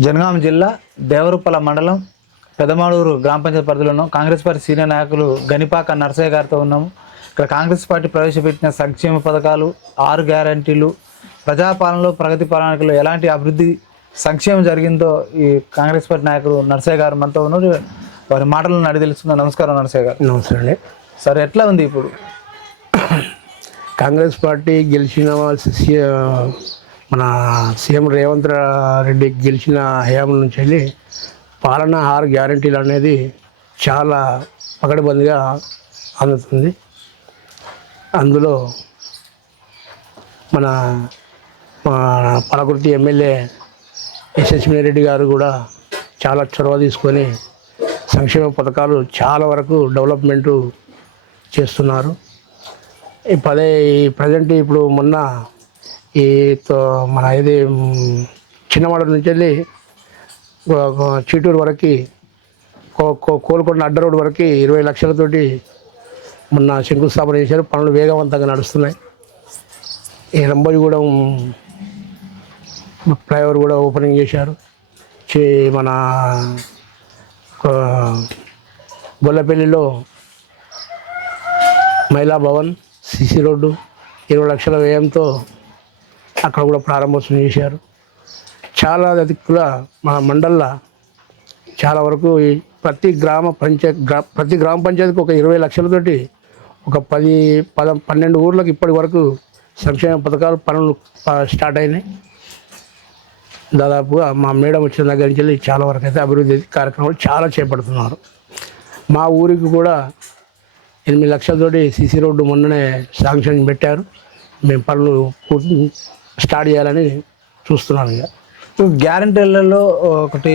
జనగాం జిల్లా దేవరుప్పల మండలం పెదమాడూరు గ్రామ పంచాయతీ పరిధిలో ఉన్నాం. కాంగ్రెస్ పార్టీ సీనియర్ నాయకులు గనిపాక నర్సయ్య గారితో ఉన్నాము. ఇక్కడ కాంగ్రెస్ పార్టీ ప్రవేశపెట్టిన సంక్షేమ పథకాలు, 6 గ్యారంటీలు, ప్రజాపాలనలో ప్రగతి ప్రణాళికలో ఎలాంటి అభివృద్ధి సంక్షేమం జరిగిందో ఈ కాంగ్రెస్ పార్టీ నాయకులు నర్సయ్య గారు మనతో ఉన్నారు. వారి మాటలను అడిగి తెలుసుకుందాం. నమస్కారం నర్సయ్య గారు. నమస్తే అండి. సరే, ఎట్లా ఉంది ఇప్పుడు కాంగ్రెస్ పార్టీ గెలిచిన మన సీఎం రేవంత్ రెడ్డి గెలిచిన హయాంల నుంచి వెళ్ళి పాలన 6 గ్యారంటీలు అనేది చాలా పకడ్బందీగా అందుతుంది. అందులో మన పలకుర్తి ఎమ్మెల్యే యశస్విని గారు కూడా చాలా చొరవ తీసుకొని సంక్షేమ పథకాలు చాలా వరకు డెవలప్మెంటు చేస్తున్నారు. ఈ ప్రజెంట్ ఇప్పుడు మొన్న ఈ మన ఇది చిన్నవాడ నుంచి వెళ్ళి చీటూరు వరకు కోలుకొండ అడ్డ రోడ్డు వరకు 20 లక్షలతోటి మొన్న శంకుస్థాపన చేశారు. పనులు వేగవంతంగా నడుస్తున్నాయి. ఈ రంభోజిగూడెం ఫ్లైఓవర్ కూడా ఓపెనింగ్ చేశారు. మన గొల్లపల్లిలో మహిళా భవన్ సిసి రోడ్డు 20 లక్షల వ్యయంతో అక్కడ కూడా ప్రారంభోత్సవం చేశారు. చాలా దిక్కుల మా మండల్లో చాలా వరకు ప్రతి గ్రామ పంచాయతీకి ఒక 20 లక్షలతోటి ఒక 12 ఊర్లకు ఇప్పటి వరకు సంక్షేమ పథకాలు పనులు స్టార్ట్ అయినాయి. దాదాపుగా మా మేడం వచ్చిన దగ్గర నుంచి వెళ్ళి చాలా వరకు అయితే అభివృద్ధి కార్యక్రమాలు చాలా చేపడుతున్నారు. మా ఊరికి కూడా 8 లక్షలతోటి సిసి రోడ్డు మొన్ననే శాంక్షన్ పెట్టారు. మేము పనులు స్టార్ట్ చేయాలని చూస్తున్నాను. ఇక గ్యారంటీలలో ఒకటి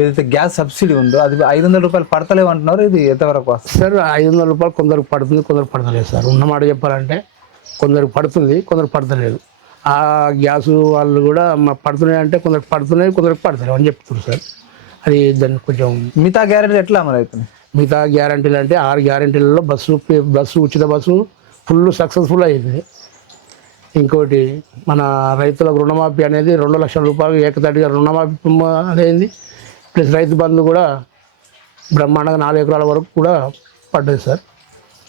ఏదైతే గ్యాస్ సబ్సిడీ ఉందో అది 500 రూపాయలు పడతలేవు అంటున్నారు. ఇది ఎంతవరకు వస్తుంది సార్? 500 రూపాయలు కొందరికి పడుతుంది, కొందరికి పడతలేదు సార్. ఉన్నమాట చెప్పాలంటే కొందరికి పడుతుంది, కొందరికి పడతలేదు. ఆ గ్యాసు వాళ్ళు కూడా పడుతున్నాయి అంటే కొందరికి పడుతున్నాయి, కొందరికి పడతలేవు అని చెప్తున్నారు సార్. అది దాన్ని కొంచెం మిగతా గ్యారంటీ ఎట్లా అమలు అవుతుంది? మిగతా గ్యారంటీలు అంటే 6 గ్యారంటీలలో బస్సు ఉచిత బస్సు ఫుల్ సక్సెస్ఫుల్ అయింది. ఇంకోటి మన రైతులకు రుణమాఫీ అనేది 2 లక్షల రూపాయలు ఏకతాటిగా రుణమాఫీ అదైంది. ప్లస్ రైతు బంధు కూడా బ్రహ్మాండంగా 4 ఎకరాల వరకు కూడా పడ్డది సార్.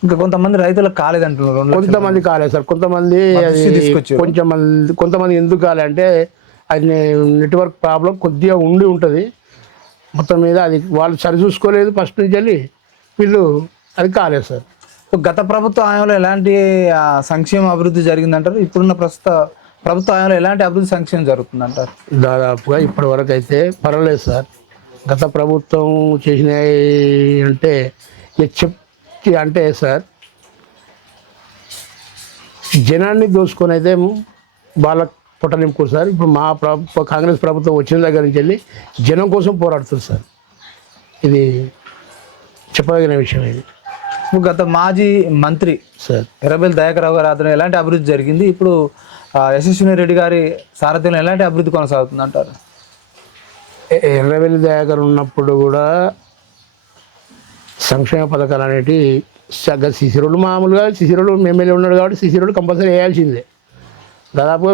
ఇంకా కొంతమంది రైతులకు కాలేదంటున్నారు. కొంతమంది కాలేదు సార్. కొంతమంది కొంతమంది ఎందుకు కాలేదంటే అది నెట్వర్క్ ప్రాబ్లం కొద్దిగా ఉంటుంది. మొత్తం మీద అది వాళ్ళు సరి చూసుకోలేదు ఫస్ట్ నుంచి వెళ్ళి వీళ్ళు అది కాలేదు సార్. గత ప్రభుత్వ హయాంలో ఎలాంటి సంక్షేమ అభివృద్ధి జరిగిందంటారు? ఇప్పుడున్న ప్రస్తుత ప్రభుత్వ హయాంలో ఎలాంటి అభివృద్ధి సంక్షేమం జరుగుతుందంటారు? దాదాపుగా ఇప్పటి వరకు అయితే పర్వాలేదు సార్. గత ప్రభుత్వం చేసినాయి అంటే అంటే సార్ జనాన్ని దోసుకొని అయితే వాళ్ళ పొట్టనింపు సార్. ఇప్పుడు మా కాంగ్రెస్ ప్రభుత్వం వచ్చిన దగ్గర నుంచి వెళ్ళి జనం కోసం పోరాడుతుంది సార్. ఇది చెప్పదగిన విషయం. ఇది గత మాజీ మంత్రి సార్ ఎర్రబెల్లి దయాకర్ రావు గారి ఆధ్వర్యంలో ఎలాంటి అభివృద్ధి జరిగింది? ఇప్పుడు యశస్విని రెడ్డి గారి సారథ్యంలో ఎలాంటి అభివృద్ధి కొనసాగుతుంది అంటారు? ఎర్రబెల్లి దయాకర్ ఉన్నప్పుడు కూడా సంక్షేమ పథకాలు అనేవి సిసి రోడ్లు మామూలుగా సిసి రోడ్లు ఎమ్మెల్యే ఉన్నాడు కాబట్టి సిసి రోడ్లు కంపల్సరీ వేయాల్సిందే. దాదాపుగా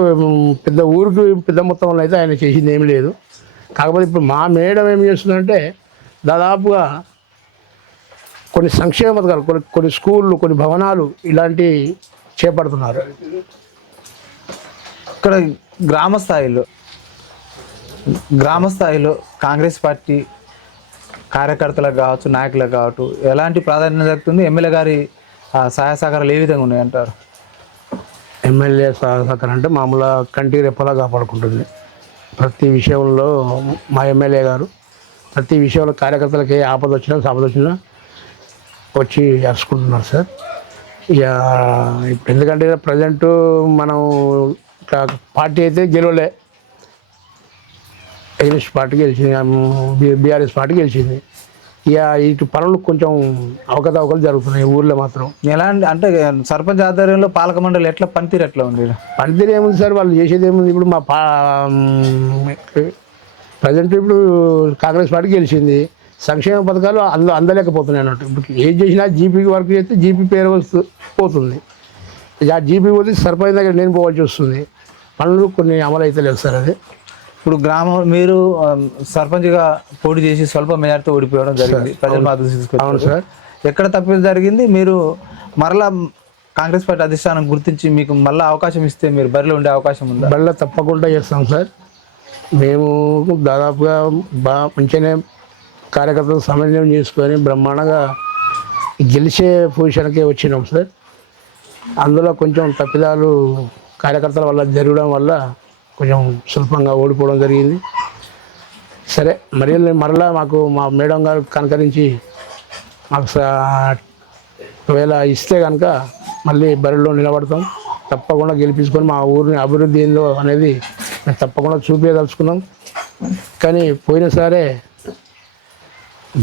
పెద్ద ఊరికి పెద్ద మొత్తంలో అయితే ఆయన చేసింది ఏమి లేదు. కాకపోతే ఇప్పుడు మా మేడం ఏం చేస్తుందంటే దాదాపుగా కొన్ని సంక్షేమ పథకాలు కొన్ని స్కూళ్ళు, కొన్ని భవనాలు ఇలాంటివి చేపడుతున్నారు. ఇక్కడ గ్రామ స్థాయిలో కాంగ్రెస్ పార్టీ కార్యకర్తలకు కావచ్చు, నాయకులకు కావచ్చు ఎలాంటి ప్రాధాన్యత దక్కుతుంది? ఎమ్మెల్యే గారి సహాయ సహకారాలు ఏ విధంగా ఉన్నాయంటారు? ఎమ్మెల్యే సహాయ సహకారం అంటే మామూలుగా కంటి రెప్పలా కాపాడుకుంటుంది. ప్రతి విషయంలో మా ఎమ్మెల్యే గారు ప్రతి విషయంలో కార్యకర్తలకి ఆపద వచ్చినా వచ్చి అరుచుకుంటున్నారు సార్. ఇక ఇప్పుడు ఎందుకంటే ప్రజెంటు మనం పార్టీ అయితే గెలవలే, ఎగ్నిస్ట్ పార్టీ గెలిచింది, బీఆర్ఎస్ పార్టీ గెలిచింది. ఇక ఇటు పనులు కొంచెం అవకతవకలు జరుగుతున్నాయి ఊళ్ళో మాత్రం. ఎలాంటి అంటే సర్పంచ్ ఆధ్వర్యంలో పాలక మండలి ఎట్లా పనితీరు ఎట్లా ఉంది? పనితీరు ఏముంది సార్, వాళ్ళు చేసేది ఏముంది? ఇప్పుడు మా ప్రజెంట్ ఇప్పుడు కాంగ్రెస్ పార్టీ గెలిచింది, సంక్షేమ పథకాలు అందలేకపోతున్నాయి అన్నట్టు. ఇప్పుడు ఏం చేసినా జీపీకి వర్క్ చేస్తే జీపీ పేరు పోతుంది. ఇక ఆ జీపీ పోతే సర్పంచ్ దగ్గర నేను పోవాల్సి వస్తుంది. పనులు కొన్ని అమలు అయితే లేదు సార్. అది ఇప్పుడు గ్రామం మీరు సర్పంచ్గా పోటీ చేసి స్వల్ప మెజార్టీతో ఓడిపోవడం జరిగింది, ప్రజల మద్దతు అవును తీసుకొచ్చారు. సార్. ఎక్కడ తప్పిదం జరిగింది? మీరు మరలా కాంగ్రెస్ పార్టీ అధిష్టానం గుర్తించి మీకు మళ్ళీ అవకాశం ఇస్తే మీరు బరిలో ఉండే అవకాశం ఉందా? బళ్ళ తప్పకుండా చేస్తాం సార్. మేము దాదాపుగా బాగా మంచిగానే కార్యకర్తలు సమన్వయం చేసుకొని బ్రహ్మాండంగా గెలిచే పొజిషన్కే వచ్చినాం సార్. అందులో కొంచెం తప్పిదాలు కార్యకర్తల వల్ల జరగడం వల్ల కొంచెం స్వల్పంగా ఓడిపోవడం జరిగింది. సరే మరలా మాకు మా మేడం గారు కనుకరించి మాకు ఒకవేళ ఇస్తే కనుక మళ్ళీ బరిలో నిలబడతాం. తప్పకుండా గెలిపించుకొని మా ఊరిని అభివృద్ధి ఏందో అనేది మేము తప్పకుండా చూపించదలుచుకున్నాం. కానీ పోయినసారే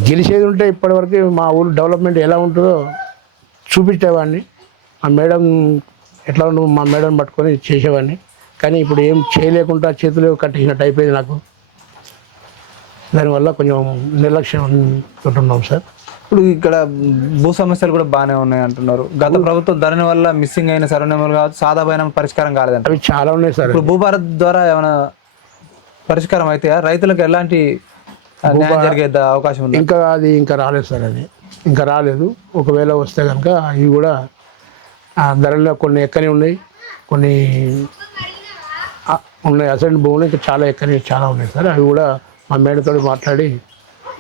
గెలిచేది ఉంటే ఇప్పటివరకు మా ఊరు డెవలప్మెంట్ ఎలా ఉంటుందో చూపించేవాడిని. మా మేడం ఎట్లా ఉంటుందో మా మేడం పట్టుకొని చేసేవాడిని. కానీ ఇప్పుడు ఏం చేయలేకుండా చేతులు కట్టేసినట్టు అయిపోయింది నాకు. దానివల్ల కొంచెం నిర్లక్ష్యం ఉంటున్నాం సార్. ఇప్పుడు ఇక్కడ భూ సమస్యలు కూడా బాగానే ఉన్నాయి అంటున్నారు. గత ప్రభుత్వం ధరణి వల్ల మిస్సింగ్ అయిన సర్వనేములు కావచ్చు, సాదా బైనం పరిష్కారం కాలేదంట. అవి చాలా ఉన్నాయి సార్. ఇప్పుడు భూభారత్ ద్వారా ఏమైనా పరిష్కారం అయితే రైతులకు ఎలాంటి న్యాయం జరిగే అవకాశం ఉంది? ఇంకా రాలేదు సార్. అది ఇంకా రాలేదు. ఒకవేళ వస్తే కనుక ఇవి కూడా ధరల్లో కొన్ని ఎక్కని ఉన్నాయి, కొన్ని ఉన్నాయి. అసలు భూములు ఇంకా చాలా ఉన్నాయి సార్. అవి కూడా మా మేడతో మాట్లాడి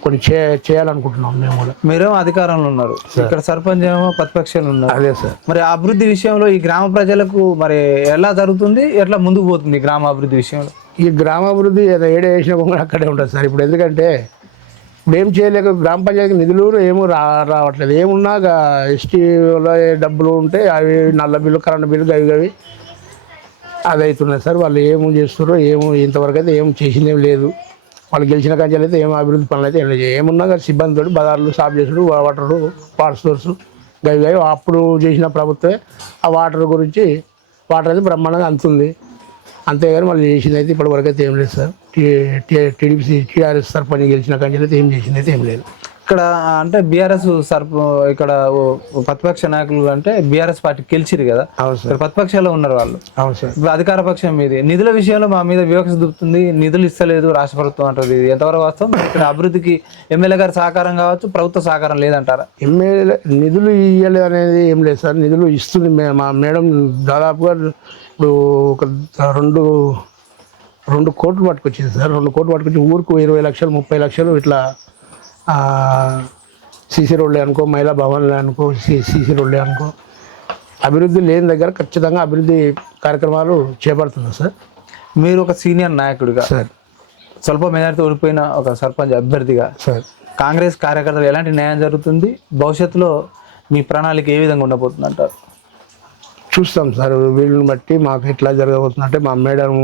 కొన్ని చేయాలనుకుంటున్నాం మేము కూడా. మీరేమో అధికారంలో ఉన్నారు, ఇక్కడ సర్పంచ్ ఏమో ప్రతిపక్షాలు ఉన్నారు. అదే సార్. మరి అభివృద్ధి విషయంలో ఈ గ్రామ ప్రజలకు మరి ఎలా జరుగుతుంది, ఎట్లా ముందుకు పోతుంది గ్రామ అభివృద్ధి విషయంలో? ఈ గ్రామాభివృద్ధి ఏడ వేసిన కూడా అక్కడే ఉంటుంది సార్. ఇప్పుడు ఎందుకంటే ఇప్పుడు ఏం చేయలేక గ్రామ పంచాయతీ నిధులు ఏమో రావట్లేదు. ఏమున్నా ఎస్టీలో డబ్బులు ఉంటే అవి నల్ల బిల్లు, కరెంటు బిల్లు గవి అది అవుతున్నాయి సార్. వాళ్ళు ఏమో చేస్తున్నారో ఇంతవరకు అయితే ఏం చేసిందేం లేదు. వాళ్ళు గెలిచిన కంచెలు అయితే ఏం అభివృద్ధి పనులు అయితే ఏం లేదు. ఏమున్నా కానీ సిబ్బందితో బజార్లు సాఫ్ చేసుడు, వాటరు, వాటర్ సోర్స్ గవి అప్పుడు చేసిన ప్రభుత్వమే ఆ వాటర్ గురించి అయితే బ్రహ్మాండంగా అందుతుంది. అంతేగాని వాళ్ళు చేసింది అయితే ఇప్పటివరకు అయితే ఏం లేదు సార్. టీఆర్ఎస్ సర్పంచ్ గెలిచిన కంచెలు అయితే ఏం చేసింది అయితే ఏం లేదు. ఇక్కడ అంటే బీఆర్ఎస్ ఇక్కడ ప్రతిపక్ష నాయకులు అంటే బీఆర్ఎస్ పార్టీ గెలిచిరు కదా. అవును సార్. ప్రతిపక్షాల్లో ఉన్నారు వాళ్ళు. అవును సార్. ఇప్పుడు అధికార పక్షం మీది నిధుల విషయంలో మా మీద వివక్ష చూపుతుంది, నిధులు ఇస్తలేదు రాష్ట్ర ప్రభుత్వం అంటారు. ఇది ఎంతవరకు వాస్తవం? ఇక్కడ అభివృద్ధికి ఎమ్మెల్యే గారి సహకారం కావచ్చు, ప్రభుత్వ సహకారం లేదంటారా? ఎమ్మెల్యే నిధులు ఇవ్వలేదు అనేది ఏం లేదు సార్. నిధులు ఇస్తుంది మా మేడం. దాదాపుగా ఇప్పుడు ఒక రెండు కోట్లు పట్టుకొచ్చింది సార్. 2 కోట్లు పట్టుకొచ్చి ఊరికి 20 లక్షలు 30 లక్షలు ఇట్లా సీసీ రోడ్లే అనుకో, మహిళా భవన్లే అనుకో, సీసీ రోడ్లే అనుకో, అభివృద్ధి లేని దగ్గర ఖచ్చితంగా అభివృద్ధి కార్యక్రమాలు చేపడుతున్నాం సార్. మీరు ఒక సీనియర్ నాయకుడిగా సార్, స్వల్ప మెజారిటీ ఓడిపోయిన ఒక సర్పంచ్ అభ్యర్థిగా సార్, కాంగ్రెస్ కార్యకర్తలు ఎలాంటి న్యాయం జరుగుతుంది, భవిష్యత్తులో మీ ప్రణాళిక ఏ విధంగా ఉండబోతుంది అంటారు? చూస్తాం సార్. వీళ్ళని బట్టి మాకు ఎట్లా జరగబోతుందంటే మా మేడం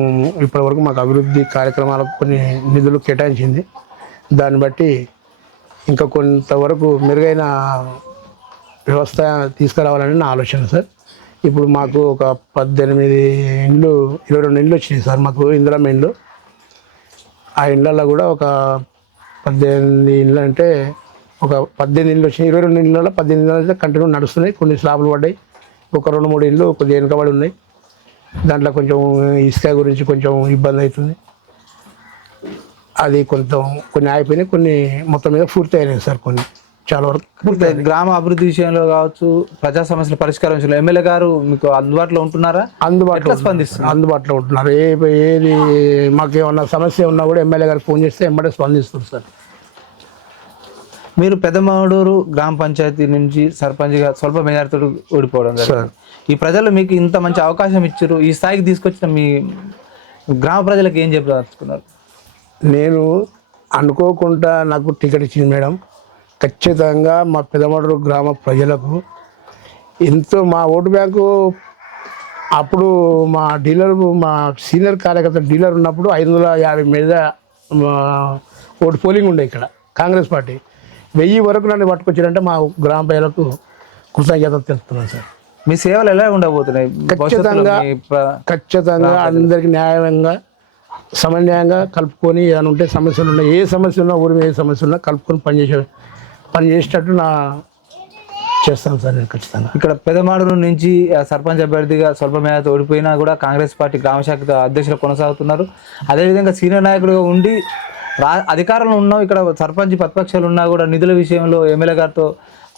ఇప్పటివరకు మాకు అభివృద్ధి కార్యక్రమాలకు కొన్ని నిధులు కేటాయించింది. దాన్ని బట్టి ఇంకా కొంతవరకు మెరుగైన వ్యవస్థ తీసుకురావాలని నా ఆలోచన సార్. ఇప్పుడు మాకు ఒక 18 ఇండ్లు 22 ఇండ్లు వచ్చినాయి సార్ మాకు ఇందిరమ్మ ఇండ్లు. ఆ ఇండ్లలో కూడా ఒక 18 ఇండ్లు అంటే ఒక 18 ఇండ్లు వచ్చినాయి. 22 ఇండ్లలో 18 ఇండ్లు అయితే కంటిన్యూ నడుస్తున్నాయి. కొన్ని స్లాబ్లు పడ్డాయి. ఒక 2-3 ఇండ్లు కొద్దిగా వెనుకబడి ఉన్నాయి. దాంట్లో కొంచెం ఇసుక గురించి కొంచెం ఇబ్బంది అవుతుంది. అది కొన్ని అయిపోయినాయి, కొన్ని మొత్తం మీద పూర్తి అయినాయి సార్. కొన్ని చాలా వరకు పూర్తి. గ్రామ అభివృద్ధి విషయంలో కావచ్చు, ప్రజా సమస్యల పరిష్కారం విషయంలో ఎమ్మెల్యే గారు మీకు అందుబాటులో ఉంటున్నారా? అందుబాటులో ఉంటున్నారు. ఏది మాకు ఏమన్నా సమస్య ఉన్నా కూడా ఎమ్మెల్యే గారికి ఫోన్ చేస్తే ఎమ్మడే స్పందిస్తారు సార్. మీరు పెద్దమాడూరు గ్రామ పంచాయతీ నుంచి సర్పంచ్గా స్వల్ప మెజారిటీతో ఓడిపోవడం సార్. ఈ ప్రజలు మీకు ఇంత మంచి అవకాశం ఇచ్చారు, ఈ స్థాయికి తీసుకొచ్చిన మీ గ్రామ ప్రజలకు ఏం చెప్పదలుచుకున్నారు? నేను అనుకోకుండా నాకు టికెట్ ఇచ్చింది మేడం. ఖచ్చితంగా మా పెద్దమాడూరు గ్రామ ప్రజలకు ఎంతో మా ఓటు బ్యాంకు అప్పుడు మా సీనియర్ కార్యకర్త డీలర్ ఉన్నప్పుడు 550 మీద ఓటు పోలింగ్ ఉండే ఇక్కడ కాంగ్రెస్ పార్టీ. 1000 వరకు నన్ను పట్టుకొచ్చారంటే మా గ్రామ ప్రజలకు కృతజ్ఞత తెలుపుతున్నాను సార్. మీ సేవలు ఎలా ఉండబోతున్నాయి? ఖచ్చితంగా అందరికీ న్యాయంగా సమన్వయంగా కలుపుకొని ఏమైనా ఉంటే సమస్యలు ఉన్నాయి, ఏ సమస్య ఉన్నా ఊరి మీద ఏ సమస్య ఉన్నా కలుపుకొని పనిచేసేటట్టు చేస్తాను సార్ నేను ఖచ్చితంగా. ఇక్కడ పెదమాడూరు నుంచి సర్పంచ్ అభ్యర్థిగా స్వల్ప మేరతో ఓడిపోయినా కూడా కాంగ్రెస్ పార్టీ గ్రామశాఖ అధ్యక్షులు కొనసాగుతున్నారు. అదేవిధంగా సీనియర్ నాయకులుగా ఉండి అధికారంలో ఉన్నాం. ఇక్కడ సర్పంచ్ ప్రతిపక్షాలు ఉన్నా కూడా నిధుల విషయంలో ఎమ్మెల్యే గారితో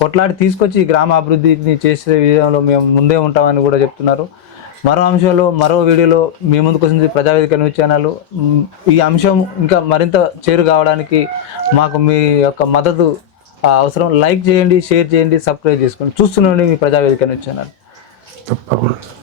కొట్లాడి తీసుకొచ్చి గ్రామ అభివృద్ధిని చేసే విషయంలో మేము ముందే ఉంటామని కూడా చెప్తున్నారు. మరో అంశంలో మరో వీడియోలో మీ ముందుకు వచ్చింది ప్రజావేదిక న్యూస్ ఛానల్. ఈ అంశం ఇంకా మరింత చేరు కావడానికి మాకు మీ యొక్క మద్దతు అవసరం. లైక్ చేయండి, షేర్ చేయండి, సబ్స్క్రైబ్ చేసుకోండి. చూస్తూనే మీ ప్రజావేదిక న్యూస్ ఛానల్. తప్పకుండా.